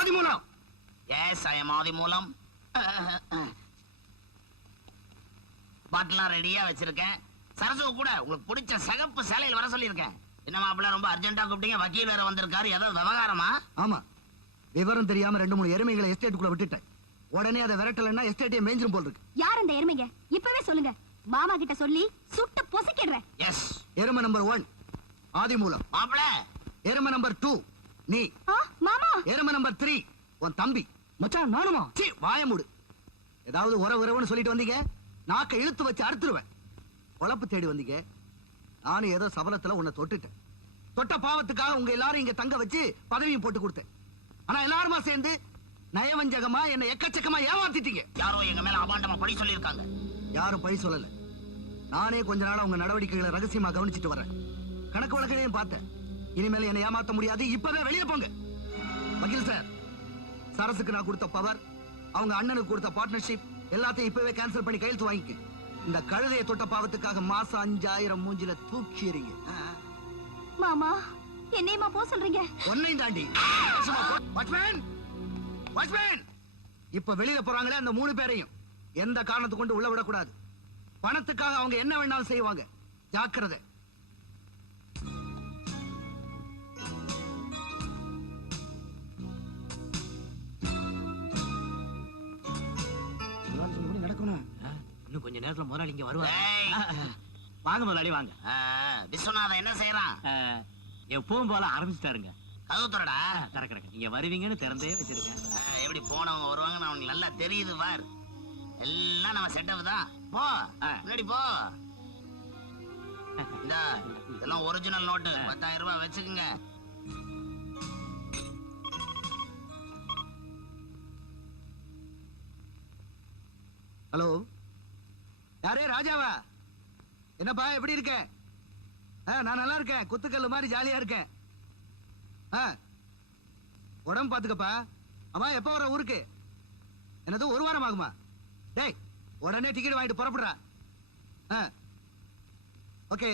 Adhimoolam. Yes I am Adhimoolam. பாட்டிலாம் ரெடியா வச்சிருக்கேன். சரசு கூட உங்களுக்கு பிடிச்ச சிகப்பு சேலையில் வர சொல்லியிருக்கேன். என்ன மாப்பிள்ள ரொம்ப அர்ஜென்ட்டா கூப்பிட்டீங்க? வக்கீல் வேற வந்திருக்காரு. ஏதாவது விவகாரமா? ஆமா, விவரம் தெரியாம 2-3 எருமைகளை எஸ்டேட்டுக்குள்ள விட்டுட்டேன். உடனே அதை விரட்டலன்னா எஸ்டேட்டே மேஞ்சிரும் போல் இருக்கு. யார் அந்த எருமைங்க? இப்பவே சொல்லுங்க. மாமா கிட்ட சொல்லி சுட்டு பொசுக்கிடுறேன். எஸ். எருமை நம்பர் 1 ஆதிமூலம். மாப்பிள்ள. எருமை நம்பர் 2 நீ. மாமா. எருமை நம்பர் 3 உன் தம்பி. மச்சான் நானுமா? சீ, வாய மூடு. ஏதாவது உறவுன்னு சொல்லிட்டு வந்தீங்க, நாக்க இழுத்து வச்சு அறுத்துருவேன். குழப்பு தேடி வந்தீங்க. நானும் ஏதோ சபலத்துல உன்னை தொட்டுட்டேன். தொட்ட பாவத்துக்காக உங்க எல்லாரும் இங்க தங்க வச்சு பதவியும் போட்டு கொடுத்தேன். ஆனா எல்லாருமா சேர்ந்து நயவஞ்சகமா என்ன எக்கச்சக்கமா ஏமாத்திட்டீங்க. யாரோ எங்க மேல அபாண்டமா பழி சொல்லியிருக்காங்க. யாரும் பழி சொல்லல. நானே கொஞ்ச நாளா உங்க நடவடிக்கைகளை ரகசியமா கவனிச்சுட்டு வரேன். கணக்கு வழக்கையும் பார்த்தேன். இனிமேல என்னை ஏமாத்த முடியாது. இப்பவே வெளியே போங்க. வக்கீல் சார், சரசுக்கு நான் கொடுத்த பவர், அவங்க அண்ணனுக்கு கொடுத்த பார்ட்னர்ஷிப் எல்லாத்தையும் இப்பவே கேன்சல் பண்ணி கையெழுத்து வாங்கிக்க. இந்த கழுதையை தொட்ட பாவத்துக்காக மாசம் 5000 மூஞ்சில தூக்கி எறிங்க. மாமா, என்னையுமா போ சொல்றீங்க? ஒன்னையும் தாண்டி. வாட்ச்மேன், வாட்ச்மேன், இப்ப வெளியில போறாங்களே அந்த 3 பேரையும் எந்த காரணத்தை கொண்டு உள்ள விடக்கூடாது. பணத்துக்காக அவங்க என்ன வேணாலும் செய்வாங்க. ஜாக்கிரதை. நடக்கணும். இன்னும் கொஞ்ச நேரத்துல முதலாளி இங்க வருவாங்க. ஏய், வாங்க முதலாளி வாங்க. விஸ்வநாதன் என்ன செய்யறான்? எப்பவும் போல ஆரம்பிச்சுட்டாருங்க. கதவு திறடா. திறக்கிறேன். நீங்க வருவீங்கன்னு திறந்தே வச்சிருக்கேன். எப்படி போனவங்க வருவாங்கன்னு அவனுக்கு நல்லா தெரியுது பார். எல்லாம் நம்ம செட்டப் தான். போ முன்னாடி போ. இந்த இதெல்லாம் ஒரிஜினல் நோட்டு. 10,000 ரூபாய் வச்சுக்குங்க. ஹலோ, யாரே ராஜாவா? என்னப்பா எப்படி இருக்க? நான் நல்லா இருக்கேன். குத்துக்கல்லு மாதிரி ஜாலியா இருக்கேன். உடம்பு பாத்துக்கப்பா. அம்மா எப்ப வர ஊருக்கு? என்னது 1 வாரம் ஆகுமா? டேய், உடனே டிக்கெட் வாங்கிட்டு புறப்படுறா. ஓகே.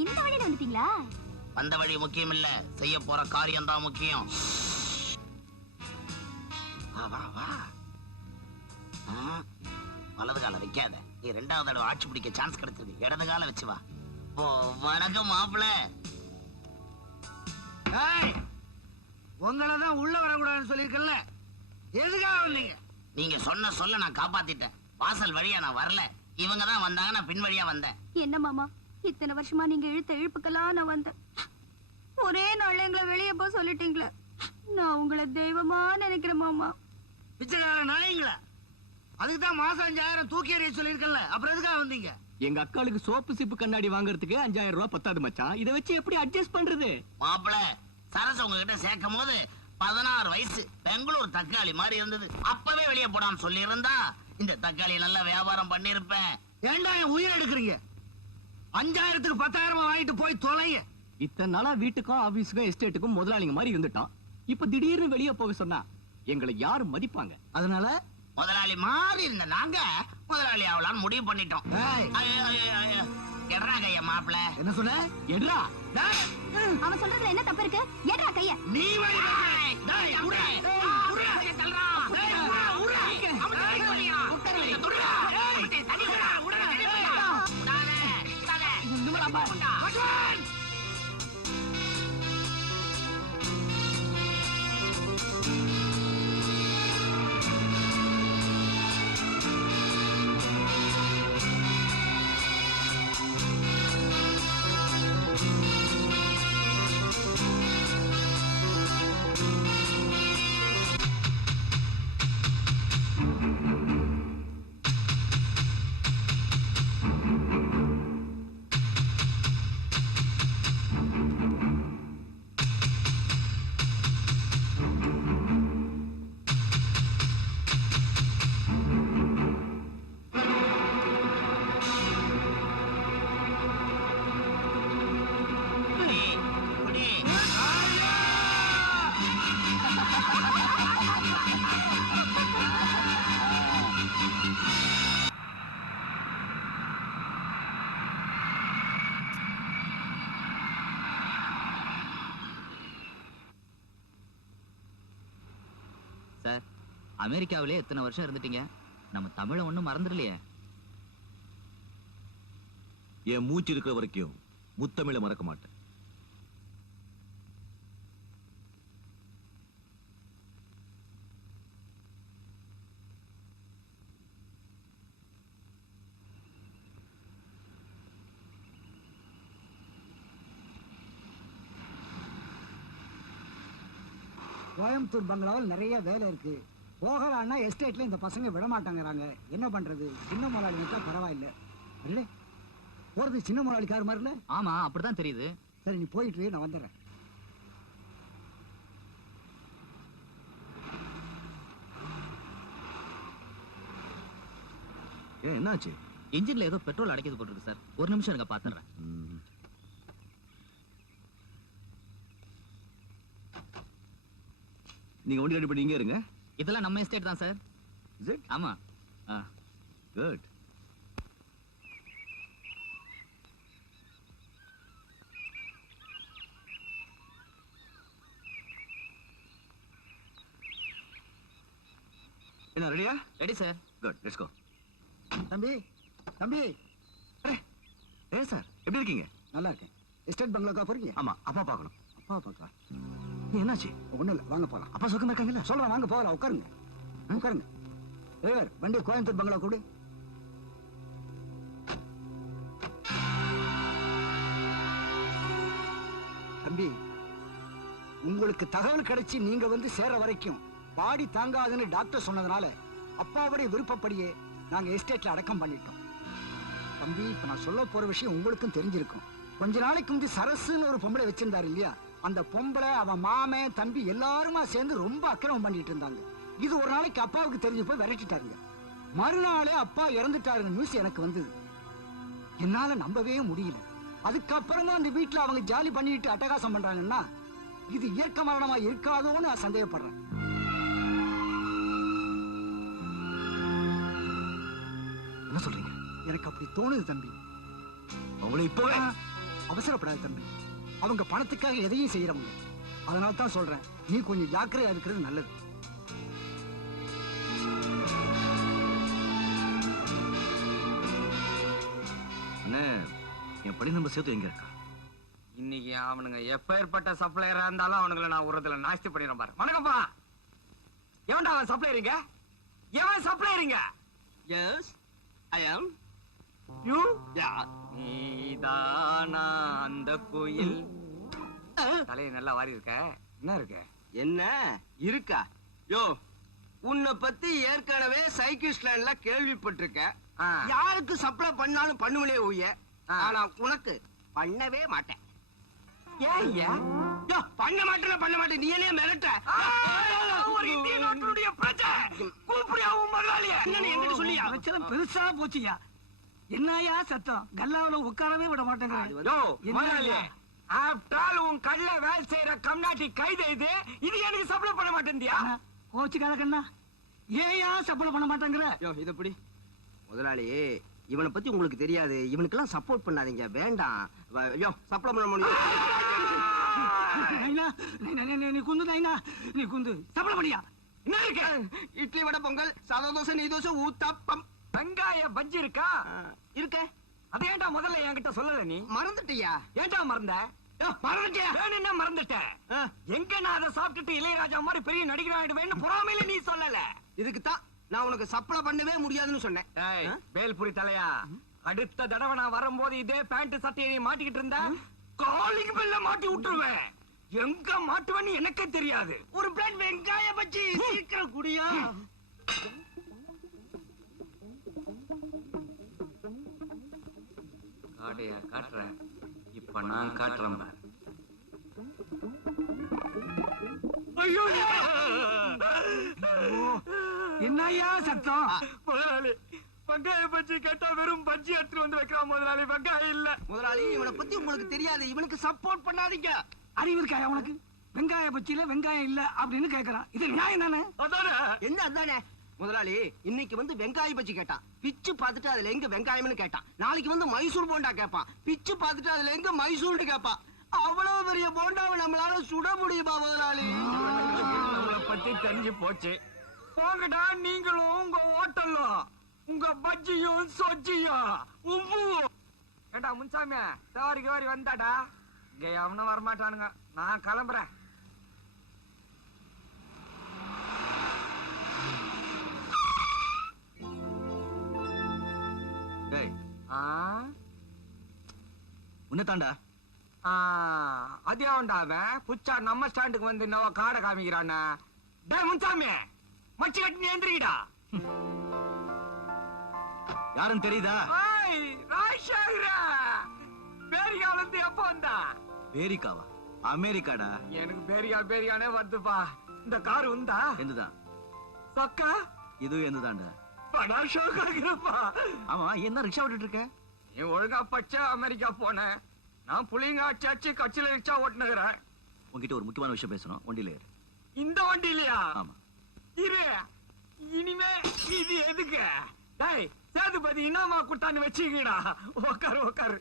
இந்த வழியில வந்துட்டீங்களா? வந்த வழி முக்கியம் இல்ல, செய்ய போற காரியம் தான் முக்கியம். வா வா. வலது கால வைக்காத. நீ 2வது தடவை ஆட்சி பிடிக்க சான்ஸ் கிடைச்சிருக்கு. இடது கால வச்சு வா. வணக்கம் மாப்பிள்ள. உங்களதான் உள்ள வரக்கூடாதுன்னு சொல்லிருக்கல. எதுக்காக வந்தீங்க? நீங்க சொன்ன சொல்ல நான் காப்பாத்திட்டேன். வாசல் வழியா நான் வரல. இவங்க தான் வந்தாங்க, நான் பின் வழியா வந்தேன். என்ன மாமா, இத்தனை வருஷமா நீங்க இழுத்த இழுப்புக்கெல்லாம் நான் வந்தேன். ஒரே நாள்ல எங்களை வெளியே போக சொல்லிட்டீங்களே. நான் உங்களை தெய்வமா நினைக்கிறேன் மாமா. பிச்சைக்கார நாயங்களா? அதுக்கு தான் மாசம் 5000 தூக்கி எறிய சொல்லிருக்கல. அப்புறம் எதுக்காக வந்தீங்க? எங்க அக்காளுக்கு சோப்பு சிப்பு கண்ணாடி வாங்குறதுக்கு 5000 ரூபாய் பத்தாது மச்சான். இதை வச்சு எப்படி அட்ஜஸ்ட் பண்றது? மாப்பிள்ள, சரசு உங்ககிட்ட சேர்க்கும் போது 16 வயசு, பெங்களூர் தக்காளி மாதிரி இருந்தது. அப்பவே வெளியே போடாம சொல்லி இருந்தா இந்த தக்காளி நல்லா வியாபாரம் பண்ணிருப்பேன். ஏண்டா என் உயிர் எடுக்கிறீங்க? 5000க்கு 10,000 வாங்கிட்டு போய் தொலைங்க. இத்தனை நாளா வீட்டுக்கும் ஆபீஸுக்கும் எஸ்டேட்டுக்கும் முதலாளிங்க மாதிரி இருந்துட்டான். இப்ப திடீர்னு வெளியே போக சொன்னா எங்களை யாரும் மதிப்பாங்க. அதனால முதலாளி மாறி இருந்த நாங்க முதலாளி ஆகலான்னு முடிவு பண்ணிட்டோம். எட்ரா கைய மாப்பிள்ள. என்ன சொன்ன? எட்ரா. அவன் சொல்றதுல என்ன தப்பு இருக்கு? ஏடா கைய. நீ அமெரிக்காவிலே எத்தனை வருஷம் இருந்துட்டீங்க, நம்ம தமிழை ஒண்ணும் மறந்துடலையே. என் மூச்சு இருக்கிற வரைக்கும் முத்தமிழை மறக்க மாட்டேன். கோயம்புத்தூர் பங்களாவில் நிறைய வேலை இருக்கு. போகலான்னா எஸ்டேட்ல இந்த பசங்க விட மாட்டாங்கிறாங்க. என்ன பண்றது? சின்ன முதலாளி வச்சா பரவாயில்ல. இல்ல போறது சின்ன முதலாளி கார் மாதிரில. ஆமா, அப்படிதான் தெரியுது. சரி, நீ போயிட்டு இரு, நான் வந்துடுறேன். ஏன் என்னாச்சு? இன்ஜின்ல ஏதோ பெட்ரோல் அடைக்கிறது போட்டுருக்கு சார். ஒரு நிமிஷம் இருங்க, பாத்துறேன். நீங்க வண்டி ரெடி பண்ணி இங்கே இருங்க. இதெல்லாம் நம்ம எஸ்டேட் தான் சார். Is it? ஆமா. Good. என்ன ரெடியா? Ready sir. Good, let's go. தம்பி, தம்பி. ஏ சார், எப்படி இருக்கீங்க? நல்லா இருக்கேன். எஸ்டேட் பங்களாக்கா போறீங்க? ஆமா, அப்பா பார்க்கணும். அப்பா பாக்கா? என்னாச்சு? ஒண்ணும் இல்ல, வாங்க போலாம். அப்பா சுகமா இருக்காங்கல்ல? சொல்றேன், வாங்க போகலாம். உட்காருங்க, உட்காருங்க. டிரைவர், வண்டி கோயம்புத்தூர் பங்களா கூடு. தம்பி, உங்களுக்கு தகவல் கிடைச்சி நீங்க வந்து சேர வரைக்கும் பாடி தாங்காதுன்னு டாக்டர் சொன்னதுனால அப்பாவுடைய விருப்பப்படியே நாங்க எஸ்டேட்ல அடக்கம் பண்ணிட்டோம். தம்பி, இப்ப நான் சொல்ல போற விஷயம் உங்களுக்கும் தெரிஞ்சிருக்கும். கொஞ்ச நாளைக்கு முந்தி சரசுன்னு ஒரு பொம்பளை வச்சிருந்தாரு இல்லையா? அந்த பொம்பளை, அவன் மாமன், தம்பி எல்லாருமா சேர்ந்து ரொம்ப அக்கிரமம் பண்ணிட்டு இருந்தாங்க. இது ஒரு நாளைக்கு அப்பாவுக்கு தெரிஞ்சு போய் விரட்டிட்டாருங்க. மறுநாளே அப்பா இறந்துட்டாருங்க நியூஸ் எனக்கு வந்தது. என்னால நம்பவே முடியல. அதுக்கப்புறமா அந்த வீட்டுல அவங்க ஜாலி பண்ணிட்டு அட்டகாசம் பண்றாங்கன்னா இது இயற்கை மரணமா இருக்காதோன்னு நான் சந்தேகப்படுறேன். என்ன சொல்றீங்க? எனக்கு அப்படி தோணுது தம்பி. உங்களை இப்பவே அவசரப்படாத தம்பி. அவங்க பணத்துக்காக எதையும் செய்யறவங்க. அதனால தான் சொல்றேன், நீ கொஞ்சம் ஜாக்கிரதையா இருக்கிறது நல்லது. அண்ணே, என் படி நம்பர் சேர்த்து எங்க இருக்கா? இன்னைக்கு அவனுங்க எப்பேற்பட்ட சப்ளையரா இருந்தாலும் அவனுங்களை நான் உரத்துல நாஸ்தி பண்ணிடுறேன் பாரு. வணக்கம்ப்பா. எவன்டா அவன் சப்ளையரிங்க? எவன் சப்ளையரிங்க? S, I am. யூ? நீதானா அந்த கோயில்? தலையை நல்லா வாரி இருக்க. என்ன இருக்க? என்ன இருக்கா? யோ, உன்னை பத்தி ஏற்கனவே சைக்கிள் ஸ்டாண்ட்ல கேள்விப்பட்டிருக்க. ஆ. யாருக்கு சப்ளை பண்ணாலும் பண்ணுவலே ஊய. ஆ. ஆனா உனக்கு பண்ணவே மாட்டேன். ஏன் ஐயா? யோ, பண்ண மாட்டேன் நீ என்ன மிரட்ட? ஒரு இந்திய நாட்டினுடைய பிரஜை கூப்பிடியா உன் முதலாளிய? என்னன்னு என்கிட்ட சொல்லியா? பிரச்சனை பெருசா போச்சியா? என்னையா சத்தம்? கல்லாவில உட்காரவே விட மாட்டேங்க. யோ, முதலாளி, ஆஃப்டர் ஆல் உன் கல்ல வேலை செய்யற கம்நாட்டி கைது இது எனக்கு சப்ளை பண்ண மாட்டேன்டியா? கோச்சுக்கார கண்ணா, ஏயா சப்போர்ட் பண்ண மாட்டேங்கிற? யோ, இத எப்படி? முதலாளி, இவனை பத்தி உங்களுக்கு தெரியாது. இவனுக்கெல்லாம் சப்போர்ட் பண்ணாதீங்க, வேண்டாம். யோ, சப்ளை பண்ண முடியும். நீ குந்து நாயினா, நீ குந்து சப்போர்ட் பண்ணியா? என்ன இருக்கு? இட்லி வடை பொங்கல் சாதா தோசை நெய் தோசை ஊத்தாப்பம் வெங்காய பஜ்ஜி இருக்கா? இருக்க. அதை ஏன்டா முதல்ல என்கிட்ட சொல்லல நீ? மறந்துட்டியா? ஏன்டா மறந்த? யோ, மறந்துட்டியா? வேணும்னா மறந்துட்டேன். எங்க நான் அதை சாப்பிட்டுட்டு இளையராஜா மாதிரி பெரிய நடிகர் ஆயிடுவேன்னு பொறாமையில நீ சொல்லல. இதுக்கு தான் நான் உனக்கு சப்ளை பண்ணவே முடியாதுன்னு சொன்னேன். ஏய், வேல்புரி தலையா, அடுத்த தடவை நான் வரும்போது இதே பேண்ட் சட்டையை நீ மாட்டிக்கிட்டு இருந்தா காலிங் பெல்ல மாட்டி விட்டுருவேன். எங்க மாட்டுவேன்னு எனக்கே தெரியாது. ஒரு பிளேட் வெங்காய பஜ்ஜி சீக்கிரம் குடியா. காடையா காட்டுறேன். இப்ப நான் காட்டுறேன் பாரு. ஐயோ, என்னையா சத்தம்? முதலாளி, வெங்காய பஜ்ஜி கேட்டா வெறும் பஜ்ஜி எடுத்துட்டு வந்து வைக்கிறான் முதலாளி. வெங்காயம் இல்ல. முதலாளி, இவனை பத்தி உங்களுக்கு தெரியாது. இவனுக்கு சப்போர்ட் பண்ணாதீங்க. அறிவு இருக்காயா உனக்கு? வெங்காய பச்சியில வெங்காயம் இல்ல அப்படின்னு கேக்குறான். இது நியாயம் தானே? அதானே? என்ன அதானே? முதலாளி, இன்னைக்கு வந்து வெங்காய பஜ்ஜி கேட்டான். பிச்சு பார்த்துட்டு அதுல எங்க வெங்காயம்னு கேட்டான். நாளைக்கு வந்து மைசூர் போண்டா கேட்பான். பிச்சு பார்த்துட்டு அதுல எங்க மைசூர்னு கேட்பான். அவ்வளவு பெரிய போண்டாவை நம்மளால சுட முடியுமா முதலாளி? நம்மளை பத்தி தெரிஞ்சு போச்சு. போங்கடா நீங்களும் உங்க ஹோட்டலும் உங்க பஜ்ஜியும் சொஜ்ஜியும் உப்பு. ஏண்டா முன்சாமி சவாரிக்கு வாரி வந்தாடா. இங்க அவனும் வரமாட்டானுங்க. நான் கிளம்புறேன். டேய் ஆ உன்னதாண்டா. அதே உண்டா அவன் புச்சா நம்ம ஸ்டாண்டுக்கு வந்து என்னவோ காடை காமிக்கிறானா. டே முன்சாமி மச்சி கட்டி எந்திரிடா. யாருன்னு தெரியுதா? ராஜசேகரா பேரிகால இருந்து எப்ப வந்தா? பேரிக்காவா? அமெரிக்காடா. எனக்கு பேரியானே வருதுப்பா. இந்த கார் உண்டா? என்னதான் சொக்கா? இது என்னதாண்டா? படா ஷோக்காகிறப்பா. ஆமா, என்ன ரிக்ஷா ஓட்டிட்டு இருக்க? நீ ஒழுங்கா பச்சை அமெரிக்கா போன. நான் புளிங்க அச்சாச்சு கட்சியில ரிக்ஷா ஓட்டுனுகிறேன். உன்கிட்ட ஒரு முக்கியமான விஷயம் பேசணும். வண்டியில ஏறு. இந்த வண்டி இல்லையா? ஆமா. இரு, இனிமே இது எதுக்கு? டேய் சேதுபதி என்னமா குட்டான்னு வச்சுக்கடா. உக்காரு உக்காரு.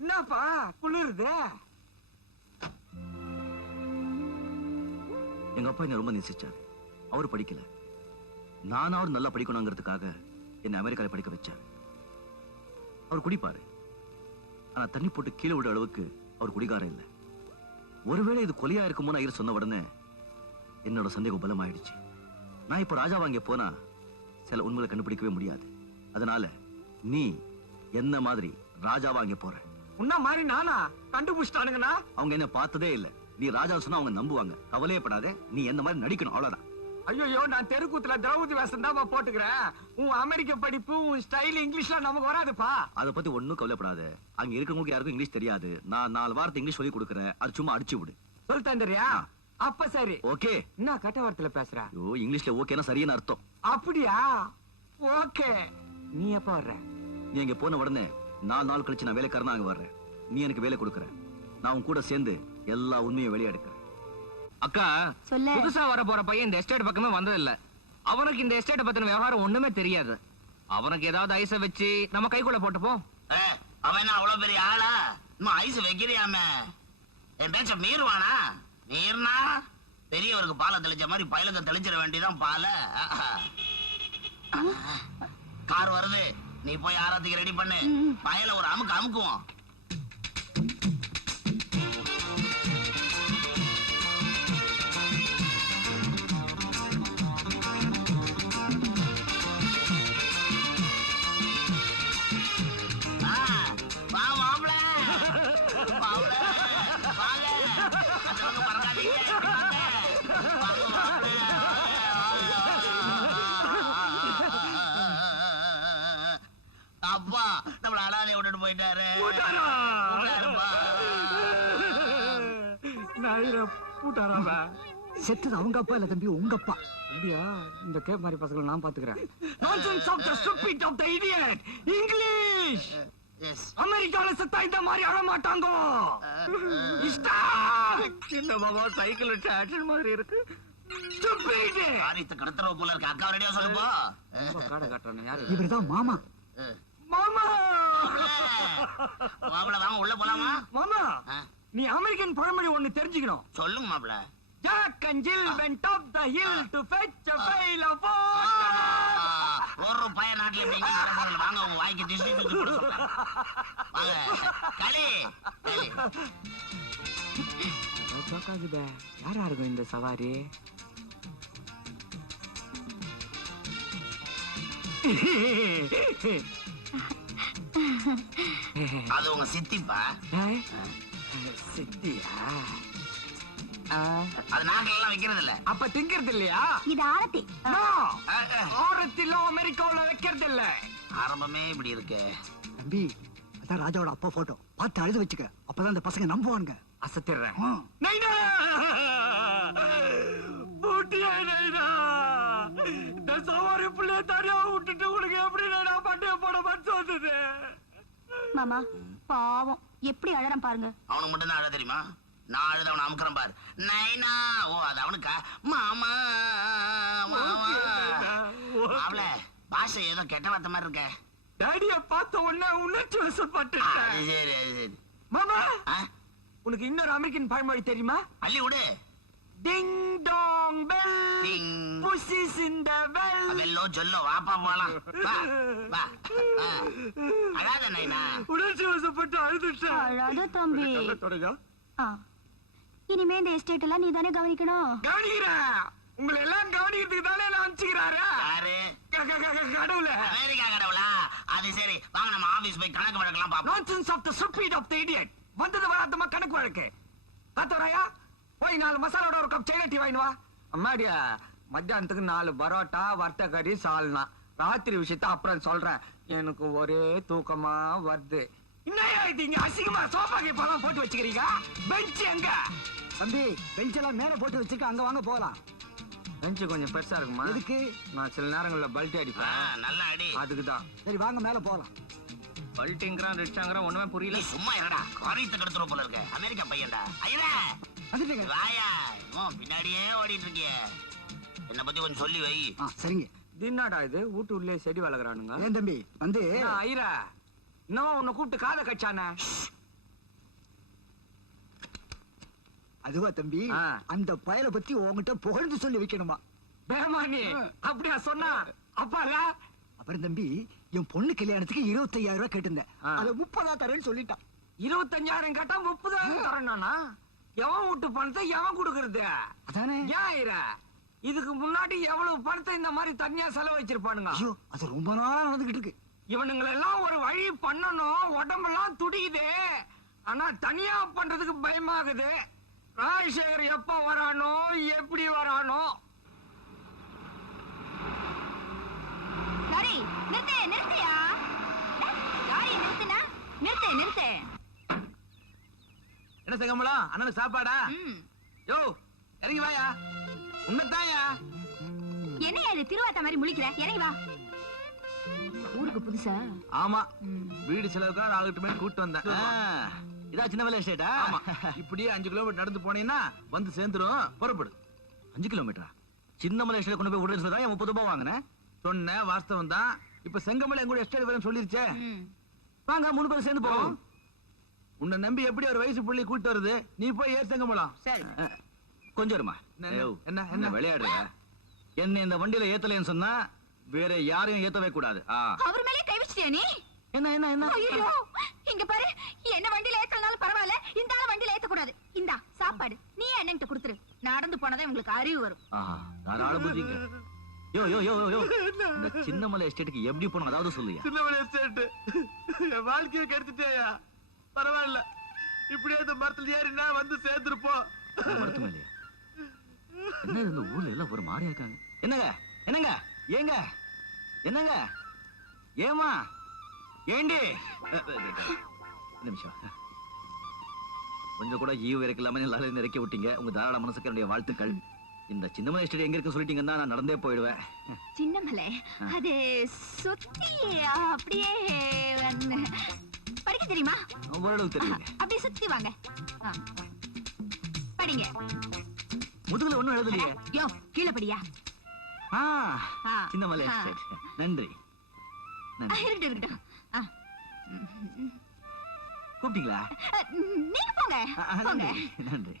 என்னப்பா குளிருது? எங்க அப்பா என்ன ரொம்ப நேசிச்சார். அவர் படிக்கல, நானும் அவர் நல்லா படிக்கணுங்கிறதுக்காக என்ன அமெரிக்கால படிக்க வச்சார். அவர் குடிப்பாரு, ஆனா தண்ணி போட்டு கீழே விட அளவுக்கு அவர் குடிகாரம் இல்லை. ஒருவேளை இது கொலையா இருக்குமோ ஐயர் சொன்ன உடனே என்னோட சந்தேகம் பலமாயிடுச்சு. நான் இப்ப ராஜா வாங்க போனா சில உண்மைகளை கண்டுபிடிக்கவே முடியாது. அதனால நீ என்ன மாதிரி ராஜா வாங்க போற. உன்ன மாதிரி நானா? கண்டுபிடிச்சிட்டானுங்கண்ணா. அவங்க என்ன பார்த்ததே இல்ல. நீ ராஜா சொன்னா அவங்க நம்புவாங்க. கவலையப்படாத, நீ என்ன மாதிரி நடிக்கணும், அவ்வளவுதான். ஐயோ, நான் தெருக்கூத்துல திரௌபதி வேஷம் தான் போட்டுக்கிறேன். உன் அமெரிக்க படிப்பு உன் ஸ்டைல் இங்கிலீஷ்லாம் நமக்கு வராதுப்பா. அதை பத்தி ஒண்ணும் கவலைப்படாத. அங்க இருக்கிறவங்களுக்கு யாருக்கும் இங்கிலீஷ் தெரியாது. நான் 4 வாரத்தை இங்கிலீஷ் சொல்லி கொடுக்குறேன். அது சும்மா அடிச்சு விடு. சொல்லிட்டேன் தெரியா? அப்ப சரி. ஓகே. என்ன கட்ட வார்த்தையில பேசுற? ஐயோ, இங்கிலீஷ்ல ஓகேனா சரியான அர்த்தம். அப்படியா? ஓகே. நீ எப்ப வர்ற? நீ அங்க போன உடனே 4 நாள் கழிச்சு நான் வேலைக்காரனா அங்க வர்றேன். நீ எனக்கு வேலை கொடுக்குற. நான் உன் கூட சேர்ந்து எல்லா உண்மையும் வெளியே எடுக்கிறேன். அக்கா, சொல்லு. புதுசா வர போற பையன் இந்த எஸ்டேட் பக்கமே வந்ததில்ல. அவனுக்கு இந்த எஸ்டேட் பத்தின விவகாரம் ஒண்ணுமே தெரியாது. அவனுக்கு ஏதாவது ஐஸ வச்சு நம்ம கைக்குள்ள போட்டுப்போம். அவன் என்ன அவ்வளவு பெரிய ஆளா? இன்னும் ஐஸ் வைக்கிறியாமே? என் பேச்ச மீறுவானா? மீறினா பெரியவருக்கு பாலை தெளிச்ச மாதிரி பயலுக்கு தெளிச்சிட வேண்டியதான் பால. கார் வருது, நீ போய் ஆராத்திக்கு ரெடி பண்ணு. பயல ஒரு அமுக்கு அமுக்குவோம். அப்பா நம்மள அடாதே விட்டுட்டு போயிட்டாரு. செத்தது அவங்க அப்பா இல்ல தம்பி, உங்க அப்பா. அப்படியா? இந்த கேப் மாதிரி பசங்களை நான் பாத்துக்கிறேன். Nonsense of the stupid of the idiot. English. அமெரிக்கால செத்தா இந்த மாதிரி அழ மாட்டாங்க. என்ன பாபா சைக்கிள் ஆக்ஷன் மாதிரி இருக்கு. Stupid. காரியத்தை கடத்துறவ போல இருக்கு. அக்கா ரெடியா சொல்லுப்பா. காடை காட்டுறானே யாரு? இவர்தான் மாமா. மாமா. மாப்பிள வாங்க உள்ள போலாமா? மாமா, நீ அமெரிக்கன் பழமொழி ஒண்ணு தெரிஞ்சுக்கணும். சொல்லுங்க மாப்பிள. Jack and Jill went up the hill to fetch a pail of water. ஒரு பையன் நாட்டுல எப்படி இங்கிலீஷ் பேசுறதுல வாங்க உங்க வாய்க்கு திசை தூக்கி போட சொல்றேன். வாங்க களி களி. ஜோக்காகுதே. யாரா இருக்கும் இந்த சவாரி? அது உங்க சித்திப்பா. சித்தியா? அது நாட்டுல எல்லாம் வைக்கிறது இல்ல. அப்ப திங்கிறது இல்லையா? இது ஆரத்தி. ஆரத்தில அமெரிக்காவுல வைக்கிறது இல்ல. ஆரம்பமே இப்படி இருக்கு. தம்பி, அதான் ராஜாவோட அப்பா போட்டோ. பார்த்து அழுது வச்சுக்க. அப்பதான் இந்த பசங்க நம்புவானுங்க. அசத்திடுறேன். ஆ. நைனா! பூட்டியா நைனா! இந்த சவாரி புள்ளைய தனியா விட்டுட்டு உனக்கு எப்படி நைனா பண்டைய போட மனசு வந்தது? மாமா பாவம் எப்படி அழறான் பாருங்க. அவனுக்கு மட்டும் தான் அழ தெரியுமா? நான் அழுத அவனை அமுக்கிறேன் பாரு. நைனா. ஓ அது அவனுக்கா? மாமா மாமா. அவள பாஷை ஏதோ கெட்ட வார்த்தை மாதிரி இருக்க. டாடிய பார்த்த உடனே உணர்ச்சி வசப்பட்டு. அது சரி அது சரி. மாமா, உனக்கு இன்னொரு அமெரிக்கன் பழமொழி தெரியுமா? அள்ளி விடு. Ding dong bell ding. Pussy's in the bell. வெல்லோ சொல்லோ வாப்பா போலாம் வா வா ஆ. அழாத நைனா. உணர்ச்சி வசப்பட்டு அழுதுட்டேன். அழாத தம்பி. தொடங்க. ஆ. இனிமே இந்த எஸ்டேட் எல்லாம் நீ தானே கவனிக்கணும். கவனிக்கிறேன். உங்களை எல்லாம் கவனிக்கிறதுக்கு தானே நான் அனுப்பிச்சுக்கிறாரு. யாரு? கடவுள. அமெரிக்கா கடவுளா? அது சரி, வாங்க நம்ம ஆபீஸ் போய் கணக்கு வழக்கெல்லாம் பாப்போம். Nonsense of the stupid of the idiot. வந்தது வராதமா கணக்கு வழக்கு. காத்தவராயா, போய் 4 மசாலோட ஒரு கப் சைனா டீ வாங்கிட்டு வா. அம்மாடியா, மத்தியானத்துக்கு 4 பரோட்டா, வறுத்த கறி, சால்னா. ராத்திரி விஷயத்த அப்புறம் சொல்றேன். எனக்கு ஒரே தூக்கமா வருது. என்னையா இது இங்க அசிங்கமா சோஃபா கேப்பெல்லாம் போட்டு வச்சுக்கிறீங்க? பெஞ்ச் எங்க? தம்பி பெஞ்ச் எல்லாம் மேல போட்டு வச்சிருக்க, அங்க வாங்க போலாம். பெஞ்ச் கொஞ்சம் பெருசா இருக்குமா? எதுக்கு? நான் சில நேரங்கள்ல பல்ட்டி ஆ, அடிப்பேன். நல்ல அடி. அதுக்கு தான். சரி வாங்க மேல போலாம். பல்ட்டிங்கிறான் ரிச்சாங்கிறான் ஒண்ணுமே நீ புரியல. சும்மா இருடா, காரியத்தை கெடுத்துற போல இருக்க. அமெரிக்கா பையன்டா. ஐயா வந்துட்டீங்க. வாயா, பின்னாடியே ஓடிட்டு இருக்கிய. என்ன பத்தி கொஞ்சம் சொல்லி வை. சரிங்க. தின்னாடா இது வீட்டு உள்ளே செடி வளர்க்குறானுங்க. ஏன் தம்பி வந்து ஐரா இன்னும் உன்னை கூப்பிட்டு காதை கச்சானே. அதுவா தம்பி, ஆ. அந்த பயலை பத்தி உங்ககிட்ட புகழ்ந்து சொல்லி வைக்கணுமா? பேமானி அப்படியா சொன்னா? அப்பால அப்புறம் தம்பி, என் பொண்ணு கல்யாணத்துக்கு 25,000 ரூபாய் கேட்டிருந்தேன். ஆ. அதை 30,000 தரேன்னு சொல்லிட்டான். 25,000 கேட்டா 30,000 தரணும்னா எவன் வீட்டு பணத்தை எவன் கொடுக்கறது? அதானே? ஏன் ஐரா இதுக்கு முன்னாடி எவ்வளவு பணத்தை இந்த மாதிரி தனியா செலவு வச்சிருப்பானுங்க. ஐயோ, அது ரொம்ப நாளா நடந்துகிட்டு இருக்கு. இவனுங்களெல்லாம் ஒரு வழி பண்ணணும். உடம்பெல்லாம் துடிக்குது. ஆனா தனியா பண்றதுக்கு பயமாகுது. ராஜசேகர் எப்ப வரானோ எப்படி வரானோ? லாரி நிறுத்து, நிறுத்தியா. லாரி நிறுத்துனா நிறுத்து, நிறுத்து. என்ன செங்கமலா, அண்ணனுக்கு சாப்பாடா? ம். யோ இறங்கி வாயா. உன்னதாயா? என்னையா இது திருவாத்த மாதிரி முழிக்கிற? இறங்கி வா. ஊருக்கு புதுசா? ஆமா, வீடு செலவுக்காக ஆகட்டுமே கூட்டு வந்தேன். இதா சின்ன வேலை எஸ்டேட்டா? ஆமா. இப்படியே 5 கிலோமீட்டர் நடந்து போனீங்கன்னா வந்து சேர்ந்துரும். புறப்படு. 5 கிலோமீட்டரா? சின்னமலை எஸ்டேட் கொண்டு போய் விடுறது தான் 30 ரூபாய் வாங்கினேன். சொன்ன வாஸ்தவம் தான். இப்ப செங்கமலை எங்கூட எஸ்டேட் வரேன்னு சொல்லிருச்சே. வாங்க 3 பேரும் சேர்ந்து போவோம். உன்னை நம்பி எப்படி ஒரு வயசு புள்ளி கூட்டு வருது? நீ போய் ஏர் செங்கமலம். சரி. கொஞ்சம் இருமா. என்ன விளையாடுற? என்ன இந்த வண்டியில ஏத்தலைன்னு சொன்னா வேற யாரையும் ஏத்தவே கூடாது. அவர் மேலே கை வச்சிட்டியா நீ? என்ன என்ன என்ன? ஐயோ, இங்க பாரு, என்ன வண்டியில ஏத்தனாலும் பரவாயில்ல, இந்த ஆள வண்டியில ஏத்த கூடாது. இந்தா சாப்பாடு நீ அண்ணன்கிட்ட கொடுத்துரு. நடந்து போனதா உங்களுக்கு அறிவு வரும். தாராள புரிஞ்சுங்க. யோ யோ யோ யோ, இந்த சின்னமலை எஸ்டேட்டுக்கு எப்படி போனோம் அதாவது சொல்லுயா. சின்னமலை எஸ்டேட் என் வாழ்க்கையை கெடுத்துட்டேயா. பரவாயில்ல, இப்படியே இந்த மரத்துல ஏறினா வந்து சேர்ந்துருப்போம். மருத்துவம் இல்லையா? என்ன இந்த ஊர்ல எல்லாம் ஒரு மாதிரியா இருக்காங்க. என்னங்க என்னங்க ஏங்க என்னங்க ஏமா ஏண்டி நிமிஷம் கொஞ்சம் கூட ஈவு இறக்கலாம எல்லாரும் இறக்கி விட்டீங்க. உங்க தாராள மனசுக்கு என்னுடைய வாழ்த்துக்கள். இந்த சின்னமலை எஸ்டேட் எங்க இருக்கு சொல்லிட்டீங்கன்னா நான் நடந்தே போயிடுவேன். சின்னமலை அது சுத்தி அப்படியே படிக்க தெரியுமா? ஓரளவுக்கு தெரியுங்க. அப்படியே சுத்தி வாங்க. படிங்க. முதுகுல ஒண்ணும் எழுதலையே. யோ கீழே படியா. சின்னமலை எஸ்டேட். நன்றி. இருக்கட்டும். கூப்பிட்டீங்களா? நீங்க போங்க. நன்றி நன்றி.